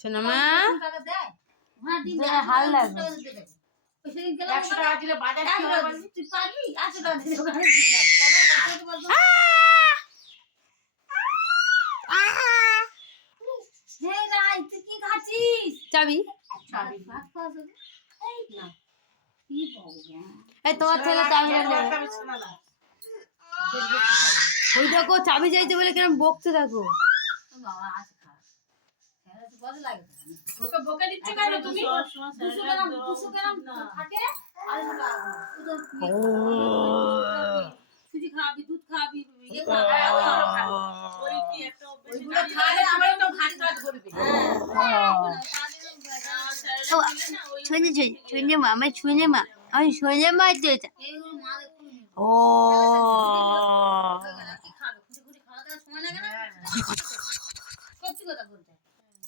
শোনো মা হাল লাগবে 100 টাকা দিলে বাজার কি হবে তুই পারবি 100 টাকা দিলে ওখানে কি খাচ্ছিস? চাবি ভাত খাওয়া না কি বলবো এই তোমার ছেলে চাবি ওই দেখো চাবি চাইছে বলে কেমন বকতে দেখো বাবা আছে খা তো বড় লাগে ওকে বকে দিচ্ছ কেন তুমি 200 গ্রাম থাকে আর সুজি খাবি দুধ খাবি ইয়ে ওই কি একটা ওইগুলো খালে আমার তো ভাত কাজ করবে শুনে মা আমি শুনে মা আমি শুনে মা যেটা এইগুলো মা দেখুন ও কি খাবে খুঁটি খাওয়া দাওয়ার সময় লাগে না সত্যি কথা বলতে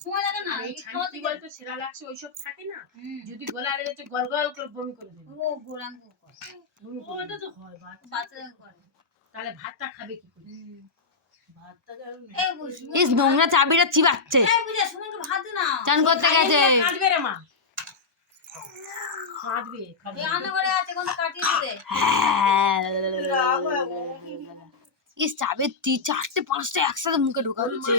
সময় লাগে না এই ছানটি বল তো সেরা লাগছে ওইসব থাকে না যদি গলা লেগে গলগল করে বমি করে দেবে ও গোরাঙ্গ করে ওটা তো হয় বাচ্চারা করে তাহলে ভাতটা খাবে কি করে ভাতটা এই বুঝ ইস নোংরা চাবিটা চিবাচ্ছে এই বুঝে শুনে তো ভাত দে না চান করতে গেছে কাটবে রে মা কাটবে এই আনা করে আছে কোন কাটিয়ে দে ইস চাবি 4টে 5টে একসাথে মুখে ঢোকাচ্ছে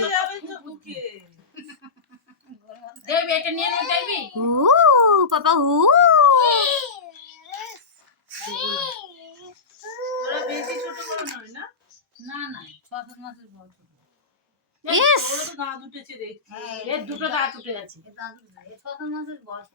দেবে এটা নিয়ে নে যাবি ও পাপা ও ওরা বেশি ছোট বড় নয় না না না 6-7 মাসের বড় ইস ওরা তো দাঁত উঠেছে দেখছি এর দুটো দাঁত উঠে গেছে এই 6-7 মাসের বয়স